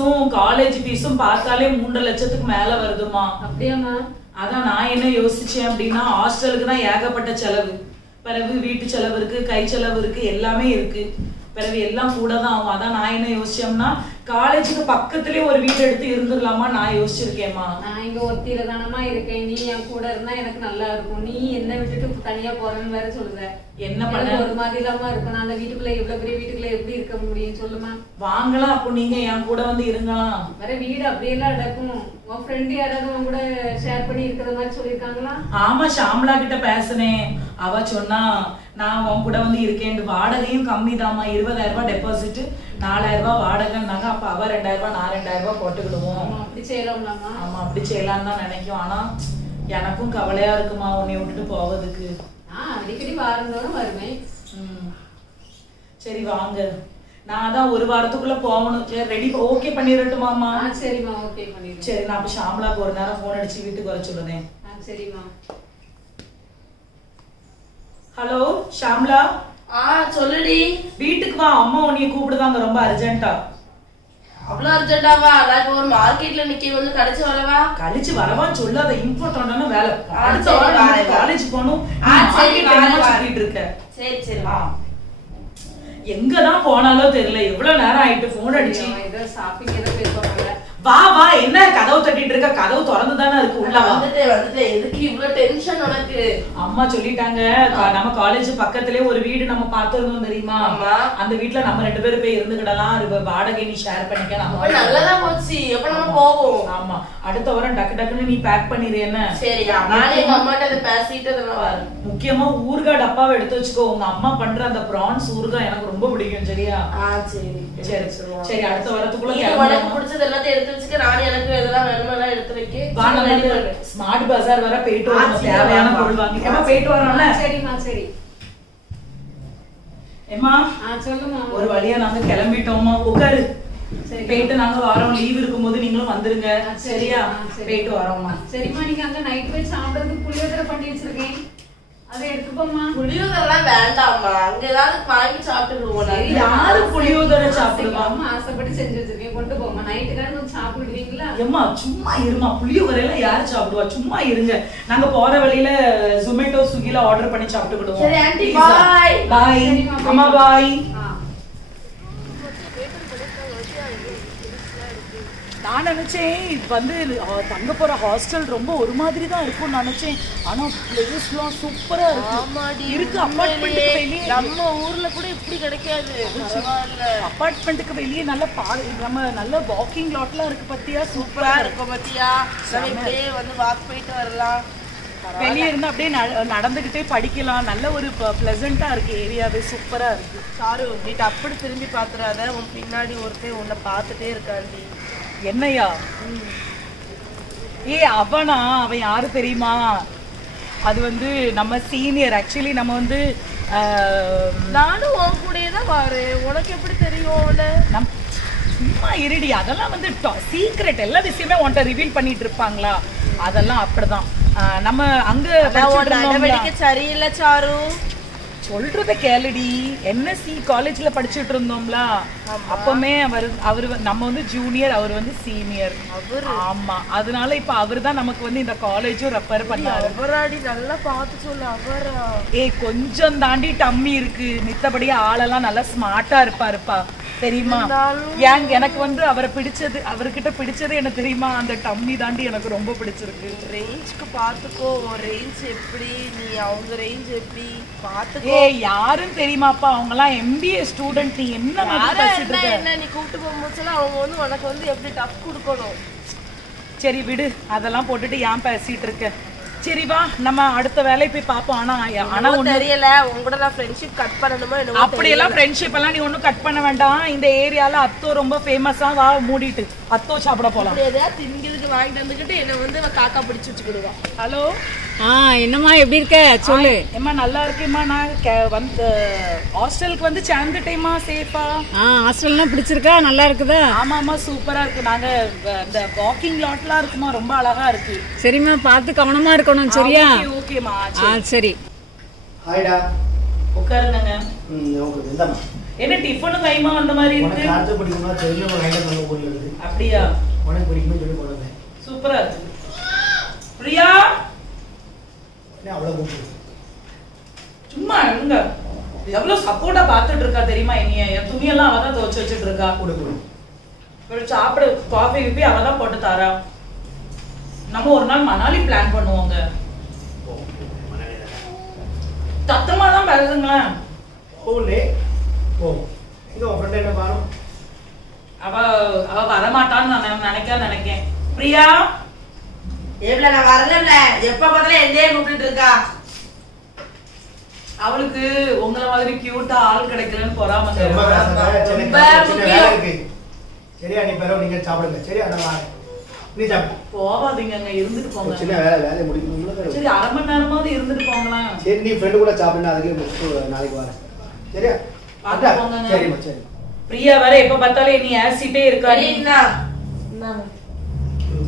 ஃபீஸும் காலேஜ் ஃபீஸும் பார்த்தாலே 3 லட்சத்துக்கு மேல வருதுமா. அப்படியாம்மா? அதான் நான் என்ன யோசிச்சேன் அப்படின்னா, ஹாஸ்டலுக்கு தான் ஏகப்பட்ட செலவு, பிறகு வீட்டு செலவு இருக்கு, கை செலவு இருக்கு, எல்லாமே இருக்கு, பிறகு எல்லாம் கூட தான் ஆகும். அதான் நான் என்ன யோசிச்சேன்னா, காலேஜுக்கு பக்கத்துலயே ஒரு வீடு எடுத்து இருந்துடலாமா நான் யோசிச்சிருக்கேம்மா. நான் இங்க ஒத்தியில தானமா இருக்கேன், நீ என் கூட இருந்தா எனக்கு நல்லா இருக்கும். நீ என்ன விட்டுட்டு தனியா போறேன்னு வேற சொல்லுத. என்ன பண்ண ஒரு மாதிரி இல்லாம இருக்கும். நான் அந்த வீட்டுக்குள்ள இவ்வளவு பெரிய வீட்டுக்குள்ள எப்படி இருக்க முடியும் சொல்லுமா? வாங்கலாம், அப்போ நீங்க என் கூட வந்து இருங்கலாம். வேற வீடு அப்படியெல்லாம் நடக்கும். உன் ஃப்ரெண்டு யாராவது உன் கூட ஷேர் பண்ணி இருக்கிற மாதிரி சொல்லியிருக்காங்களா? ஆமா, ஷாம்லா கிட்ட பேசினேன். அவ சொன்னா நான் உன் கூட வந்து இருக்கேன், வாடகையும் கம்மி தாமா, 20,000 ரூபாய் டெபாசிட், 4,000 ரூபாய் வாடகைன்னாங்க. அப்ப அவ 2,000 ரூபாய், நான் 2,000 ரூபாய் போட்டுக்கிடுவோம். அப்படி செய்யலாம்லாமா? ஆமா, அப்படி செய்யலாம்னு தான் நினைக்கும். ஆனா எனக்கும் கவலையா இருக்குமா உன்னை விட்டுட்டு போவதுக்கு. அடிக்கடி வாரந்தோறும் வருவேன். சரி வாங்க, நான் தான் ஒரு வாரத்துக்குள்ள போகணும். சரி ரெடி, ஓகே பண்ணிடட்டுமாமா? சரிம்மா, ஓகே பண்ணிடுறேன். சரி, நான் அப்ப ஷாம்லாக்கு ஒரு நேரம் போன் அடிச்சு வீட்டுக்கு வர சொல்லுதேன். சரிம்மா. ஹலோ ஷாம்லா. சொல்லுடி. வீட்டுக்கு வா, அம்மா உன்னைய கூப்பிடுதாங்க ரொம்ப அர்ஜென்ட்டா. அவ்வளவு அர்ஜென்ட்டாவா? நான் இப்ப ஒரு மார்க்கெட்ல நிக்க, கொஞ்சம் கழிச்சு வரவா? கழிச்சு வரவான்னு சொல்லாத, இம்பார்ட்டன்டான வேலை. அடுத்த வாரம் காலேஜ் போகணும். சுத்திட்டு இருக்க. சரி சரி. எங்கதான் போனாலோ தெரியல, எவ்வளவு நேரம் ஆயிட்டு போன் அடிச்சு. ஏதோ ஷாப்பிங் ஏதோ பேசுவாங்க. வா வா, என்ன கதவு தட்டிட்டு இருக்க? கதவு திறந்து தானே இருக்கு, உள்ள வா. வந்துட்டேன். எதுக்கு இவ்வளவு டென்ஷன் உனக்கு? அம்மா சொல்லிட்டாங்க, நம்ம காலேஜ் பக்கத்துலயே ஒரு வீடு நம்ம பாத்துருந்தோம் தெரியுமா? அந்த வீட்டுல நம்ம 2 பேரும் போய் இருந்துக்கிடலாம், வாடகை நீ ஷேர் பண்ணிக்க. நம்ம நல்லதா போச்சு. எப்ப நம்ம போவோம்? ஆமா, அடுத்த வாரம் டக்கு டக்குன்னு நீ பேக் பண்ணிடு. என்ன? சரி, நானே எங்க அம்மாட்ட அதை பேசிட்டு முக்கியமா ஊறுகாய் டப்பாவை எடுத்து வச்சுக்கோ. உங்க அம்மா பண்ற அந்த பிரான்ஸ் ஊறுகாய் எனக்கு ரொம்ப பிடிக்கும். சரியா? சரி சரி சரி. அடுத்த வாரத்துக்குள்ள உனக்கு பிடிச்சது எல்லாத்தையும் எடுத்து வச்சுக்க, நான் எனக்கு எதெல்லாம் வேணுமெல்லாம் எடுத்து வைக்க. ஸ்மார்ட் பஜார் வர போயிட்டு வரோம், தேவையான பொருள் வாங்கிக்கமா போயிட்டு வரோம்ல. சரிம்மா, சரி. ஏமா சொல்லுமா. ஒரு வழியா நாங்க கிளம்பிட்டோமா, உட்காரு. போயிட்டு நாங்க வரோம், லீவ் இருக்கும்போது நீங்களும் வந்துருங்க. சரியா? போயிட்டு வரோம்மா. சரிம்மா, நீங்க அங்க நைட் போய் சாப்பிடுறதுக்கு புளியோதரை பண்ணி வச்சிருக்கேன், அதை எடுத்துப்போம்மா. புளியோதரெல்லாம் வேண்டாம்மா, அங்க ஏதாவது வாங்கி சாப்பிட்டுருவோம். யாரு புளியோதரை சாப்பிடுவா? ஆசைப்பட்டு செஞ்சு வச்சிருக்கேன், கொண்டு போமா. நைட்டுக்கான கொஞ்சம் சாப்பிடுவீங்களா? ஏமா சும்மா இருமா, புளியோதரை எல்லாம் யாரு சாப்பிடுவா? சும்மா இருங்க, நாங்க போற வழியில ஜொமேட்டோ ஸ்விக்கில ஆர்டர் பண்ணி சாப்பிட்டுக்கிடுவோம். சரி ஆண்டி, பாய். பாய் அம்மா, பாய். நான் நினைச்சேன் வந்து தங்க போற ஹாஸ்டல் ரொம்ப ஒரு மாதிரி தான் இருக்கும் நினைச்சேன். ஆனா பிளேஸ்லாம் சூப்பரா இருக்கு. அபார்ட்மெண்ட்டுக்கு வெளியே நம்ம ஊர்ல கூட இப்படி கிடைக்காது. அபார்ட்மெண்ட்டுக்கு வெளியே நல்ல நம்ம நல்ல வாக்கிங் லாட்லாம் இருக்கு பத்தியா? சூப்பரா இருக்கும் பத்தியா? நம்ம இப்படியே வந்து வாக் போயிட்டு வரலாம். வெளியே இருந்து அப்படியே நடந்துகிட்டே படிக்கலாம். நல்ல ஒரு பிளசண்டா இருக்கு, ஏரியாவே சூப்பரா இருக்கு. சாரு, நீ அப்படி திரும்பி பாத்துறாத, உன் பின்னாடி ஒருத்தன் உன்னை பாத்துட்டே இருக்காண்டி. என்னையா? அவனா? அவன் யாரு தெரியுமா? அது வந்து நம்ம சீனியர். ஆக்சுவலி நம்ம வந்து நானும் உன் கூடயே தான் வரேன். உனக்கு எப்படி தெரியும்? சும்மா இருடி, அதெல்லாம் வந்து சீக்ரெட். எல்லா விஷயமே உன்கிட்ட ரிவீல் பண்ணிட்டு இருப்பாங்களா? அதெல்லாம் அப்படிதான். நம்ம அங்க நடவடிக்கை சரியில்லை சாரு. சொல்றத கேளுடி. என்எஸ்சி காலேஜ்ல படிச்சுட்டு இருந்தோம்ல, அப்பமே அவரு நம்ம வந்து ஜூனியர், அவர் வந்து சீனியர். ஆமா, அதனால இப்ப அவரு தான் நமக்கு வந்து இந்த காலேஜும் ரெஃபர் பண்ணாரு. அவராடி நல்லா பார்த்து சொல்லு. அவரா? கொஞ்சம் தாண்டி டம்மி இருக்கு, மித்தபடி ஆளெல்லாம் நல்லா ஸ்மார்ட்டா இருப்பாருப்பா, தெரியுமா? எனக்கு வந்து அவரை பிடிச்சது, அவர்கிட்ட பிடிச்சது என்ன தெரியுமா? அந்த டம்மி தாண்டி எனக்கு ரொம்ப பிடிச்சிருக்கு. ரேஞ்சுக்கு பாத்துக்கோ, ரேஞ்ச் எப்படி, நீ அவங்க ரேஞ்ச் எப்படி பாத்துக்கோ. யாரும் தெரியுமாப்பா? அவங்க எல்லாம் MBA ஸ்டூடெண்ட். நீ என்ன என்ன நீ கூப்பிட்டு போகும்போது அவங்க வந்து உனக்கு வந்து எப்படி டஃப் கொடுக்கணும். சரி விடு, அதெல்லாம் போட்டுட்டு ஏன் பேசிட்டு இருக்க? சரி வா, நம்ம அடுத்த வேலையை போய் பாப்போம். ஆனா ஒண்ணு தெரியல, உங்க கூட நான் ஃப்ரெண்ட்ஷிப் கட் பண்ணணுமா என்னமோ. அப்படி எல்லாம் ஃப்ரெண்ட்ஷிப் எல்லாம் நீ ஒண்ணும் கட் பண்ண வேண்டாம். இந்த ஏரியால அத்தோ ரொம்ப ஃபேமஸா, வா மூடிட்டு அத்தோ சாப்பிட போலாம். ஏதாவது திங்கிறதுக்கு வாங்கிட்டு வந்துக்கிட்டு என்ன வந்து காக்கா பிடிச்சு வச்சுக்கிடுவா. ஹலோ, என்னம்மா எப்படி இருக்க? சொல்லு. ஏம்மா நல்லா இருக்கேம்மா. நான் வந்து ஹாஸ்டலுக்கு வந்து சேர்ந்துட்டேம்மா. சேஃபா? ஹாஸ்டல்லாம் பிடிச்சிருக்கா? நல்லா இருக்குதா? ஆமாம்மா, சூப்பரா இருக்கு. நாங்க இந்த வாக்கிங் லாட்லாம் இருக்குமா, ரொம்ப அழகா இருக்கு. சரிம்மா, பார்த்து கவனமா இருக்கணும். சரியா? ஓகேம்மா. சரி. ஹாய்டா. உட்காருங்க. என்ன டிஃபன் கைமா வந்த மாதிரி இருக்கு? உனக்கு கார்ஜ பிடிக்குமா தெரிஞ்சவங்க கையில பண்ண ஊர்ல இருக்கு. அப்படியா? உனக்கு பிடிக்குமா சொல்லி கொண்டு வந்தேன். சூப்பரா இருக்கு. பிரியா என்ன அவ்வளவு கூப்பிடு? சும்மா இருங்க. எவ்வளவு சப்போர்ட்டா பாத்துட்டு இருக்கா தெரியுமா? என்னைய என் துணியெல்லாம் அவதான் துவைச்சு வச்சுட்டு இருக்கா. கொடு கொடு. ஒரு சாப்பிட காஃபி கிப்பி அவதான் போட்டு தாரா. நம்ம ஒரு நாள் மணாலி பிளான் பண்ணுவோங்க. சத்தமா தான் பேசுங்களேன். ஓலே ஓ இங்க உன் ஃப்ரெண்ட் என்ன பாரு. அவ வரமாட்டான்னு நான் நினைக்கேன். பிரியா ஏப்ல நான் வரலல. எப்ப பார்த்தாலும் என்னையே கூப்பிட்டு இருக்கா. அவளுக்கு உங்கள மாதிரி கியூட்டா ஆள் கிடைக்கலன்னு பொறாம. ரொம்ப ரொம்ப வேலை இருக்கு. சரியா நீ பேரோ நீங்க சாப்பிடுங்க. சரியா நான் வரேன். நீ சாப்பிடு. போவாதீங்க இருந்துட்டு போங்க. சின்ன வேலை முடிக்கணும்ல. சரி 1/2 மணி நேரமாவது இருந்துட்டு போங்களேன். சரி நீ ஃப்ரெண்ட் கூட சாப்பிடுங்க. அதுக்கு நாளைக்கு வரேன். சரியா? பாத்து போங்க. சரிம்மா சரி. பிரியா வேற எப்ப பார்த்தாலும் நீ ஏசிட்டே இருக்கா. சரிங்களா?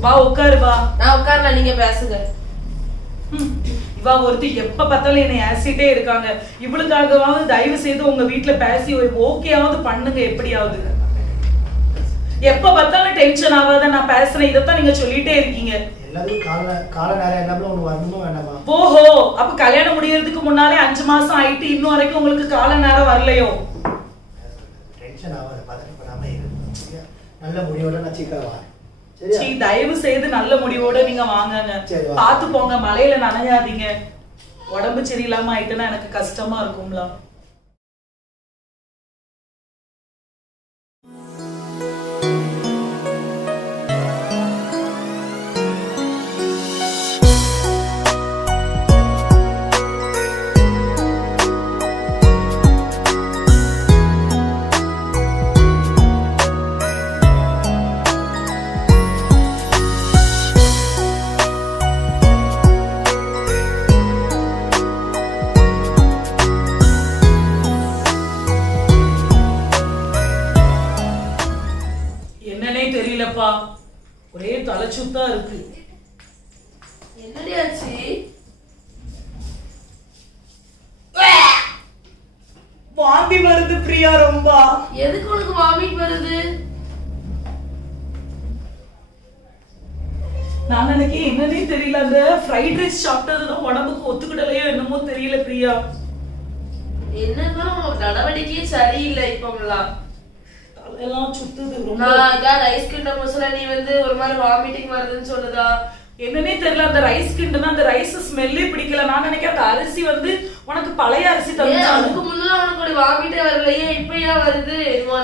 வா உட்காரு வா. நான் உட்கார்ல நீங்க பேசுங்க. இவா ஒருத்தி எப்ப பார்த்தாலும் என்னை ஏசிட்டே இருக்காங்க. இவளுக்காகவாவது தயவு செய்து உங்க வீட்டுல பேசி ஓகேயாவது பண்ணுங்க. எப்படியாவது எப்ப பார்த்தாலும் டென்ஷன் ஆகாத நான் பேசுறேன். இதைத்தான் நீங்க சொல்லிட்டே இருக்கீங்க. எல்லாத்துக்கும் கால நேரம் எல்லாமே ஒண்ணு வரணுமா வேண்டாமா? ஓஹோ அப்ப கல்யாணம் முடியறதுக்கு முன்னாலே 5 மாசம் ஆயிட்டு இன்னும் வரைக்கும் உங்களுக்கு கால நேரம் வரலையோ? டென்ஷன் ஆகாத. பதட்டப்படாம இரு. சரியா? நல்ல முடிவோட நான் சீக்கிரம் வரேன். சரியா? சீ தயவு செய்து நல்ல முடிவோட நீங்க வாங்குங்க. சரி, வா. பாத்து போங்க. மழையில நனையாதீங்க. உடம்பு சரியில்லாம ஆயிட்டுன்னா எனக்கு கஷ்டமா இருக்கும்ல. தெரியலப்பா ஒரே தலைச்சுத்தா இருக்கு. என்னடி ஆச்சு? வாந்தி வருது பிரியா ரொம்ப. எதுக்கு உனக்கு வாமிட் வருது? நான் நினைக்கிறேன் என்னன்னே தெரியல. அந்த ஃப்ரைட் ரைஸ் சாப்பிட்டதுதான் உடம்புக்கு ஒத்துக்கிடலையோ என்னமோ தெரியல பிரியா. என்னதான் நடவடிக்கையே சரியில்லை இப்போலாம். தலையெல்லாம் சுத்துது ரொம்ப. நான் இதான் ரைஸ் கிண்ட மசாலா நீ வந்து ஒரு மாதிரி வாமிட்டிங் வருதுன்னு சொல்லுதா? என்னன்னே தெரியல. அந்த ரைஸ் கிண்டுனா அந்த ரைஸ் ஸ்மெல்லே பிடிக்கல. நான் நினைக்கிறேன் அந்த அரிசி வந்து உனக்கு பழைய அரிசி தந்துச்சு. அதுக்கு முன்னால உனக்கு வாமிட்டே வரலையே, இப்ப ஏன் வருது?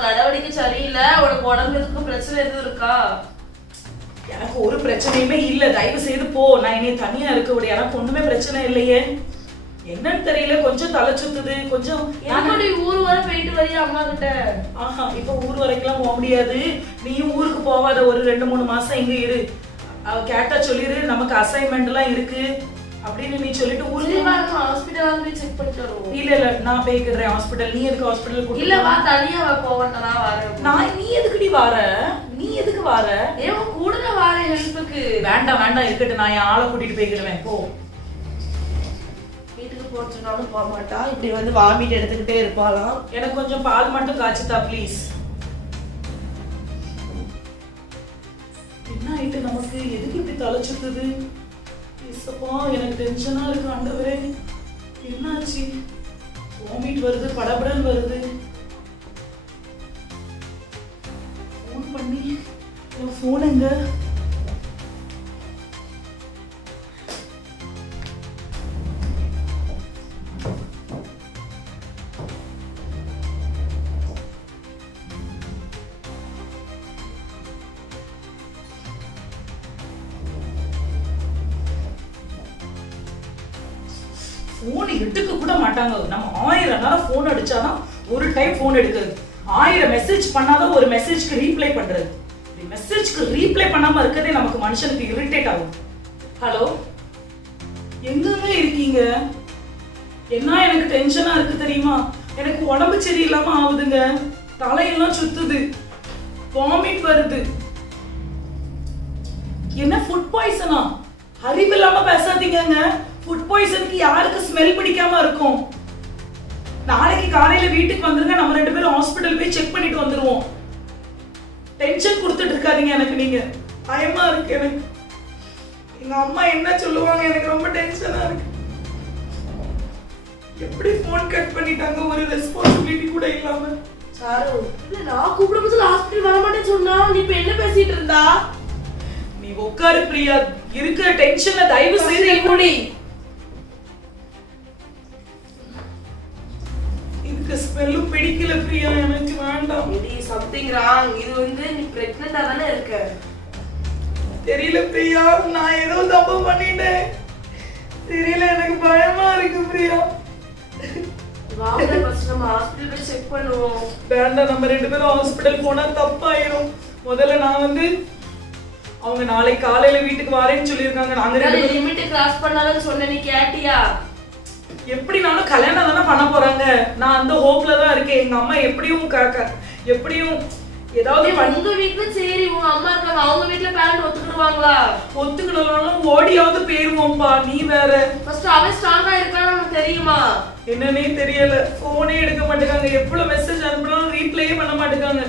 நடவடிக்கை சரியில்லை. உனக்கு உடம்பு எதுக்கு பிரச்சனை எதுவும் இருக்கா? எனக்கு ஒரு பிரச்சனையுமே இல்ல. தயவு செய்து போ. நான் இனி தனியா இருக்க விட. எனக்கு ஒண்ணுமே பிரச்சனை இல்லையே. என்னன்னு தெரியல. கொஞ்சம் தலை சுத்துது. கொஞ்சம் ஊர் வர போயிட்டு வரையா அம்மா கிட்ட? ஆஹா இப்ப ஊர் வரைக்கும் போக முடியாது. நீயும் ஊருக்கு போவாத. ஒரு 2-3 மாசம் இங்க இரு. அவ கேட்டா சொல்லிரு நமக்கு அசைன்மெண்ட் எல்லாம் இருக்கு அப்படின்னு நீ சொல்லிட்டு ஊருக்கு ஹாஸ்பிடல் வந்து செக் பண்ணிட்டு வருவோம். இல்ல நான் போய்க்கிறேன் ஹாஸ்பிடல். நீ எதுக்கு ஹாஸ்பிடல் கூட்டிட்டு? இல்ல வா தனியா வா போவட்ட. நான் வரேன். நான் நீ எதுக்குடி வார? நீ எதுக்கு வார? ஏன் கூட நான் வரேன் ஹெல்ப்புக்கு. வேண்டாம் இருக்கட்டும். நான் என் ஆளை கூட்டிட்டு போய்க்கிடுவேன். போ. வீட்டுக்கு போச்சுனாலும் போக மாட்டா. இப்படி வந்து வாமிட் எடுத்துக்கிட்டே இருப்பாளாம். எனக்கு கொஞ்சம் பால் மட்டும் காய்ச்சித்தா ப்ளீஸ். என்ன ஆயிட்டு நமக்கு? எதுக்கு இப்படி தலை சுத்துது? எனக்கு டென்ஷனா இருக்கு. ஆண்டவரே என்னாச்சு? வாமிட் வருது. படபடல் வருது. ஃபோன் பண்ணி ஃபோன் எங்க? போன் எடுக்க கூட மாட்டாங்க. நம்ம 1000 நேரம் போன் அடிச்சாதான் ஒரு டைம் போன் எடுக்கிறது. 1000 மெசேஜ் பண்ணாதான் ஒரு மெசேஜ்க்கு ரீப்ளை பண்றது. மெசேஜ்க்கு ரீப்ளை பண்ணாம இருக்கதே நமக்கு மனுஷனுக்கு இரிட்டேட் ஆகும். ஹலோ எங்கங்க இருக்கீங்க? என்ன எனக்கு டென்ஷனா இருக்கு தெரியுமா? எனக்கு உடம்பு சரியில்லாம ஆகுதுங்க. தலையெல்லாம் சுத்துது. வாமிட் வருது. என்ன ஃபுட் பாய்சனா? அறிவு இல்லாம பேசாதீங்க. ஃபுட் பாய்சனுக்கு யாருக்கு ஸ்மெல் பிடிக்காம இருக்கும்? நாளைக்கு காலையில வீட்டுக்கு வந்துருங்க, நம்ம 2 பேரும் ஹாஸ்பிடல் போய் செக் பண்ணிட்டு வந்துருவோம். டென்ஷன் கொடுத்துட்டு இருக்காதீங்க எனக்கு. நீங்க பயமா இருக்கு எனக்கு. எங்க அம்மா என்ன சொல்லுவாங்க, எனக்கு ரொம்ப டென்ஷனா இருக்கு. எப்படி போன் கட் பண்ணிட்டாங்க, ஒரு ரெஸ்பான்சிபிலிட்டி கூட இல்லாம. சாரு இல்ல நான் கூப்பிடும்போது ஹாஸ்பிடல் வர மாட்டேன்னு சொன்னா நீ இப்ப என்ன பேசிட்டு இருந்தா? நீ உட்காரு பிரியா, இருக்கிற டென்ஷன்ல தயவு செய்து கூடி. இதுக்கு ஸ்மெல்லும் பிடிக்கல பிரியா, எனக்கு வேண்டாம். இது சம்திங் ராங். இது வந்து நீ பிரெக்னன்ட்டா தானே இருக்க. தெரியல பிரியா, நான் ஏதோ தப்பு பண்ணிட்டேன். தெரியல, எனக்கு பயமா இருக்கு பிரியா. வாங்க ஃபர்ஸ்ட் நம்ம ஹாஸ்பிடல் போய் செக் பண்ணுவோம். வேண்டாம், நம்ம 2 பேரும் ஹாஸ்பிடல் போனா தப்பாயிரும். முதல்ல நான் வந்து அவங்க நாளைக்கு காலையில வீட்டுக்கு வரேன்னு சொல்லியிருக்காங்க. நாங்க லிமிட் கிராஸ் பண்ணாலும் சொன்ன, நீ கேட்டியா? எப்படினாலும் கல்யாணம் தானே பண்ண போறாங்க. நான் அந்த ஹோப்ல தான் இருக்கேன். எங்க அம்மா எப்படியும் ஏதாவது உங்க வீட்டுல சரி உங்க அம்மா இருக்காங்க, அவங்க வீட்டுல பேரண்ட் ஒத்துக்கிடுவாங்களா? ஒத்துக்கிடலாம், ஓடியாவது போயிருவோம்பா. நீ வேற. ஃபர்ஸ்ட் அவன் ஸ்ட்ராங்கா இருக்கான்னு நமக்கு தெரியுமா? என்னன்னே தெரியல, போனே எடுக்க மாட்டேங்காங்க. எவ்வளவு மெசேஜ் அனுப்பினாலும் ரீப்ளையே பண்ண மாட்டேங்காங்க.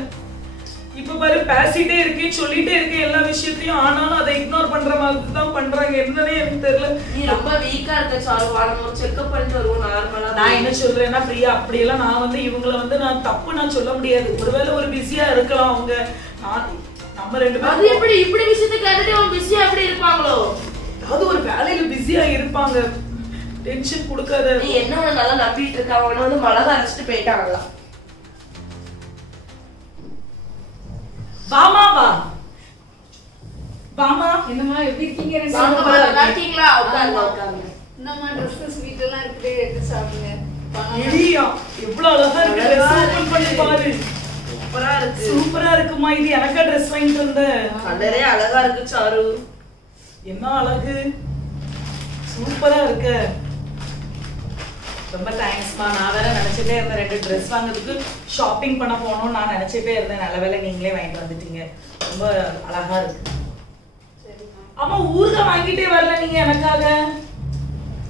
இப்ப பாரு, பேசிட்டே இருக்கேன், சொல்லிட்டே இருக்கேன் எல்லா விஷயத்தையும், ஆனாலும் அதை இக்னோர் பண்ற மாதிரி தான் பண்றாங்க. என்னன்னே எனக்கு தெரியல. நீ ரொம்ப வீக்கா இருக்க சாரு, நம்ம ஒரு செக்அப் பண்ணிட்டு வருவோம் நார்மலா. நான் என்ன சொல்றேன்னா பிரியா, அப்படியெல்லாம் நான் வந்து இவங்களை வந்து நான் தப்பு நான் சொல்ல முடியாது. ஒருவேளை ஒரு பிஸியா இருக்கலாம் அவங்க. நம்ம 2 பேரும் அது எப்படி இப்படி விஷயத்தை கேட்டுட்டு அவங்க பிஸியா எப்படி இருப்பாங்களோ? அதாவது ஒரு வேலையில பிஸியா இருப்பாங்க. டென்ஷன் கொடுக்காத. நீ என்ன நல்லா நம்பிட்டு இருக்க, அவனை வந்து மிளகா அரைச்சிட்டு போயிட்டாங்களா? வாமா வா வாமா. என்னம்மா எப்படி இருக்கீங்க? நல்லா இருக்கீங்களா? உட்காருங்க. என்னம்மா ட்ரெஸ்ஸஸ் வீட்டெல்லாம் இருக்குது, எடுத்து சாப்பிடுங்க. எலியா, எவ்வளவு அழகா இருக்கு. ட்ரெஸ் ஓபன் பண்ணி பாரு. சூப்பரா இருக்கு. சூப்பரா இருக்குமா. இது எனக்கா ட்ரெஸ் வாங்கிட்டு வந்த. கலரே அழகா இருக்கு சாரு. என்ன அழகு, சூப்பரா இருக்கு. ரொம்ப தேங்க்ஸ்மா. நான் வேற நினைச்சிட்டே இருந்தேன் 2 ட்ரெஸ் வாங்குறதுக்கு ஷாப்பிங் பண்ண போகணும்னு நான் நினைச்சிட்டே இருந்தேன். நல்ல வேளை நீங்களே வாங்கிட்டு வந்துட்டீங்க. ரொம்ப அழகா இருக்கு. ஆமா, ஊறுகாய் வாங்கிட்டே வரல நீங்க எனக்காக?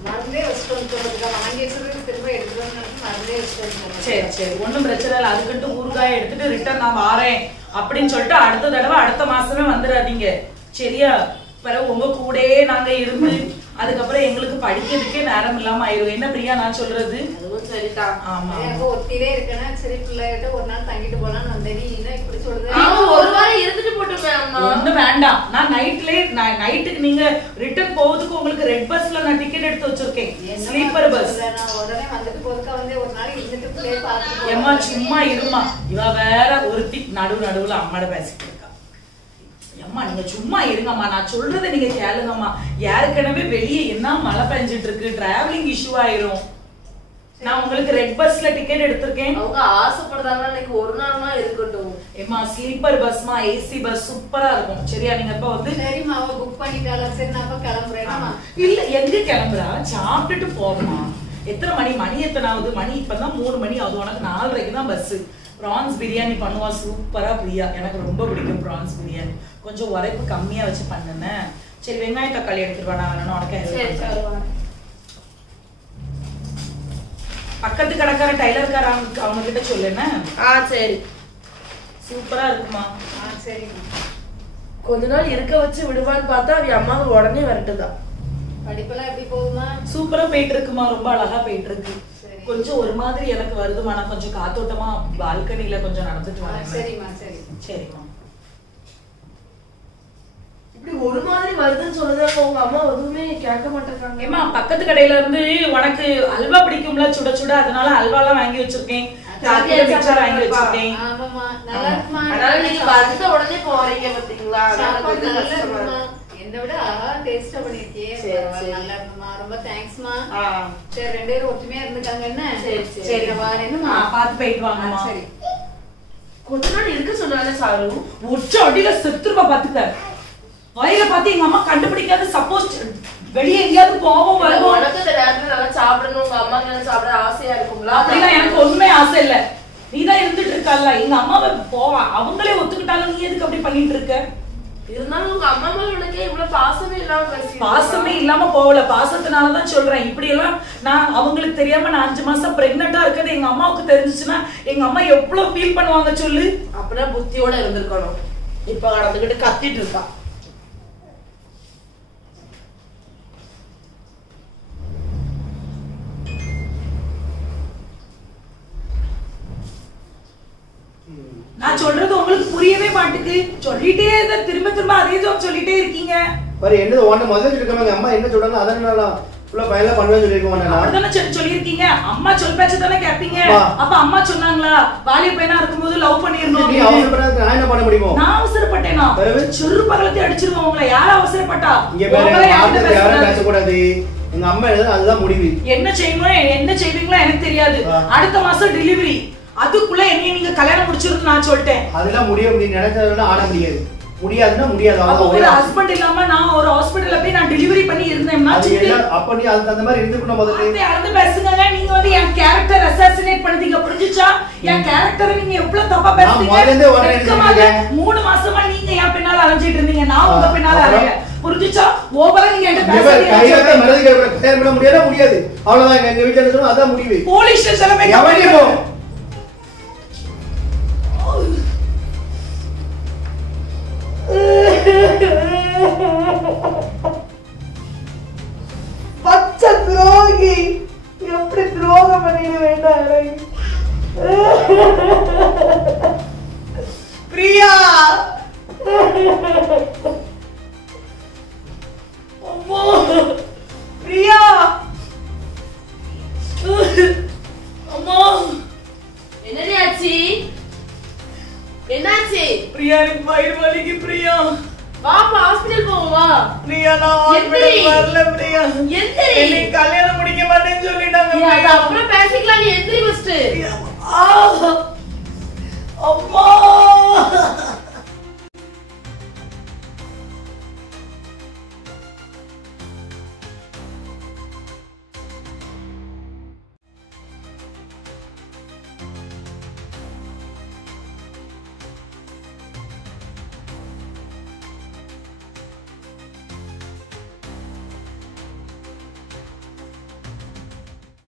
மறந்தே வச்சுட்டு வந்து வாங்கி வச்சதுக்கு திரும்ப எடுத்துட்டு வந்து மறந்தே வச்சுட்டு. சரி, ஒன்றும் பிரச்சனை இல்லை. அதுக்கிட்ட ஊறுகாய் எடுத்துட்டு ரிட்டர்ன் நான் வாரேன் அப்படின்னு சொல்லிட்டு அடுத்த தடவை அடுத்த மாசமே வந்துடாதீங்க, சரியா? பிறகு உங்க கூடயே நாங்க இருந்து அதுக்கப்புறம் எங்களுக்கு படிக்கிறதுக்கே நேரம் இல்லாம ஆயிரும். என்ன பிரியா நான் சொல்றது? அதுவும் சரிதான். ஆமா, எனக்கு ஒத்திலே இருக்கேன்னா சரி பிள்ளைகிட்ட ஒரு நாள் தங்கிட்டு போலான்னு வந்தேன். நீ என்ன இப்படி சொல்றது? ஒரு வாரம் இருந்துட்டு போட்டுமே அம்மா. ஒண்ணு வேண்டாம். நான் நைட்டுக்கு நீங்க ரிட்டர்ன் போறதுக்கு உங்களுக்கு ரெட் பஸ்ல நான் டிக்கெட் எடுத்து வச்சிருக்கேன், ஸ்லீப்பர் பஸ். நான் உடனே வந்துட்டு போறதுக்கு வந்து ஒரு நாள் இருந்துட்டு பிள்ளைய பாத்துட்டு. ஏமா சும்மா இருமா, இவ வேற ஒருத்தி நடுவுல அம்மாட பேசிட்டு இருக்கா. அம்மா நீங்க சும்மா இருங்கம்மா, நான் சொல்றதை நீங்க கேளுங்கம்மா. ஏற்கனவே வெளியே என்ன மழை பெஞ்சிட்டு இருக்கு, டிராவலிங் இஷ்யூ ஆயிரும். நான் உங்களுக்கு ரெட் பஸ்ல டிக்கெட் எடுத்திருக்கேன். அவங்க ஆசைப்படுறாங்க, இன்னைக்கு ஒரு நாள் தான் இருக்கட்டும். ஏமா ஸ்லீப்பர் பஸ்மா, ஏசி பஸ் சூப்பரா இருக்கும், சரியா? நீங்க இப்ப வந்து சரிம்மா அவ புக் பண்ணிட்டாளா? சரி நான் அப்ப கிளம்புறேன். இல்ல எங்க கிளம்புறா? சாப்பிட்டுட்டு போகமா. எத்தனை மணி? மணி எத்தனை ஆகுது? மணி இப்பதான் 3 மணி ஆகுது. உனக்கு 4:30 தான் பஸ். ப்ரான்ஸ் பிரியாணி பண்ணுவா சூப்பரா பிரியா, எனக்கு ரொம்ப பிடிக்கும் ப்ரான்ஸ் பிரியாணி. கொஞ்சம் உரைப்பு கம்மியா வச்சு பண்ணுனேன். சரி வெங்காய தக்காளி எடுத்துட்டு வா, நான் வேணும் உனக்கு. பக்கத்து கடைக்கார டைலர்கார அவங்க கிட்ட சொல்லுன்னு. சரி, சூப்பரா இருக்குமா. சரிம்மா. கொஞ்ச நாள் இருக்க வச்சு விடுவான்னு பார்த்தா அவ அம்மாவை உடனே வரட்டுதான். படிப்பெல்லாம் எப்படி போகுமா? சூப்பரா போயிட்டு இருக்குமா, ரொம்ப அழகா போயிட்டு இருக்கு. கொஞ்சம் ஒரு மாதிரி எனக்கு வருதுமா, நான் கொஞ்சம் காத்தோட்டமா பால்கனில கொஞ்சம் நடந்துட்டு வரேன். சரிம்மா. சரிம்மா. இப்படி ஒரு மாதிரி வருதுன்னு சொல்லுது, உங்க அம்மா எதுவுமே கேட்க மாட்டேங்காங்க. ஏமா பக்கத்து கடையில இருந்து உனக்கு அல்வா பிடிக்கும்ல, சுட சுட, அதனால அல்வா எல்லாம் வாங்கி வச்சிருக்கேன். மிக்சர் வாங்கி வச்சிருக்கேன். ஆமாமா, நல்லா இருக்குமா. அதனால நீங்க வந்த உடனே போறீங்க பாத்தீங்களா? என்ன விட டேஸ்டா பண்ணிருக்கீங்க. நல்லா இருக்குமா, ரொம்ப தேங்க்ஸ்மா. சரி 2 பேரும் ஒற்றுமையா இருந்துக்காங்க. என்ன சரி வாரேன்னுமா, பாத்து போயிட்டு வாங்கம்மா. சரி கொஞ்ச நாள் இருக்க சொன்னாலே சாரு. உச்ச அடியில செத்துருவா பாத்துக்க. வயிற பார்த்து எங்க அம்மா கண்டுபிடிக்காது. சப்போஸ் வெளியே எங்கேயாவது போவோம் வருவோம், உனக்கு இந்த நேரத்துல நல்லா சாப்பிடணும், உங்க அம்மா நல்லா சாப்பிட ஆசையா இருக்குங்களா? அப்படின்னா எனக்கு ஒண்ணுமே ஆசை இல்ல. நீதான் இருந்துட்டு இருக்கல்ல, எங்க அம்மாவை போவா அவங்களே ஒத்துக்கிட்டாலும் நீ எதுக்கு அப்படி பண்ணிட்டு இருக்க? இருந்தாலும் உங்க அம்மா மேல உனக்கே இவ்வளவு பாசமே இல்லாம பேசி பாசமே இல்லாம போகல. பாசத்தினாலதான் சொல்றேன். இப்படி எல்லாம் நான் அவங்களுக்கு தெரியாம நான் 5 மாசம் பிரெக்னெண்டா இருக்கிறது எங்க அம்மாவுக்கு தெரிஞ்சுச்சுன்னா எங்க அம்மா எவ்வளவு ஃபீல் பண்ணுவாங்க சொல்லு. அப்படின்னா புத்தியோட இருந்திருக்கணும். இப்ப கடந்துகிட்டு கத்திட்டு இருக்கா. நான் சொல்றது உங்களுக்கு புரியவே மாட்டுக்கு. சொல்லிட்டே திரும்ப திரும்ப அதே சொல்லிட்டே இருக்கீங்க. பாரு என்னது ஒண்ணு முதல்ல சொல்லிருக்காங்க அம்மா என்ன சொல்றாங்க அதனால ஃபுல்லா ஃபைனலா பண்ணுவேன்னு சொல்லிருக்கோம். நான் அப்படிதானே சொல்லிருக்கீங்க. அம்மா சொல் பேச்ச தானே கேப்பீங்க. அப்ப அம்மா சொன்னாங்களா வாலிய பையனா இருக்கும்போது லவ் பண்ணிரணும். நீ அவசரப்படாத நான் என்ன பண்ண முடியும்? நான் அவசரப்பட்டேனா? சுரு பகலத்தை அடிச்சிருவோம் உங்களை. யார அவசரப்பட்டா? இங்க பாரு யாரும் பேச கூடாது. எங்க அம்மா எழுது அதுதான் முடிவு. என்ன செய்வீங்களோ எனக்கு தெரியாது. அடுத்த மாசம் டெலிவரி. அதுக்குள்ள என்னைய நீங்க கல்யாணம் முடிச்சிருந்து நான் சொல்லிட்டேன். அதெல்லாம் முடியும் நீ நினைச்சதெல்லாம் ஆட முடியாது. முடியாதுன்னா முடியாது. அப்ப ஒரு ஹஸ்பண்ட் இல்லாம நான் ஒரு ஹாஸ்பிடல்ல போய் நான் டெலிவரி பண்ணி இருந்தேன்னா அப்ப நீ அந்த மாதிரி இருந்துக்கணும். முதல்ல அந்த பேசுங்க. நீங்க வந்து என் கேரக்டர் அசாசினேட் பண்ணீங்க. புரிஞ்சுச்சா? என் கேரக்டரை நீங்க எவ்வளவு தப்பா பேசுறீங்க. 3 மாசமா நீங்க என் பின்னால அலைஞ்சிட்டு இருந்தீங்க. நான் உங்க பின்னால அலையல. புரிஞ்சுச்சா? ஓவரா நீங்க என்கிட்ட பேசுறீங்க. கையில மறதி கல்யாணம் பண்ண முடியாது. அவ்வளவுதான் எங்க வீட்ல என்ன சொன்னா அதான் முடிவு. போலீஸ் ஸ்டேஷன்ல போய் எவனியோ பச்சை துரோகி எப்படி துரோகம் பண்ணிட வேண்டாம். பிரியா அம்மா பிரியா அம்மா என்னடி ஆச்சு? என்னாச்சு? பிரியா எனக்கு வயிறு வலிக்கு. பிரியா வாப்பா ஹாஸ்பிடல் போவோம் வா. பிரியா நான் ஹாஸ்பிடல் வரல. பிரியா எந்திரி. என்னை கல்யாணம் முடிக்க மாட்டேன்னு சொல்லிட்டாங்க. அது அப்புறம் பேசிக்கலாம். நீ எந்திரி ஃபர்ஸ்ட். அம்மா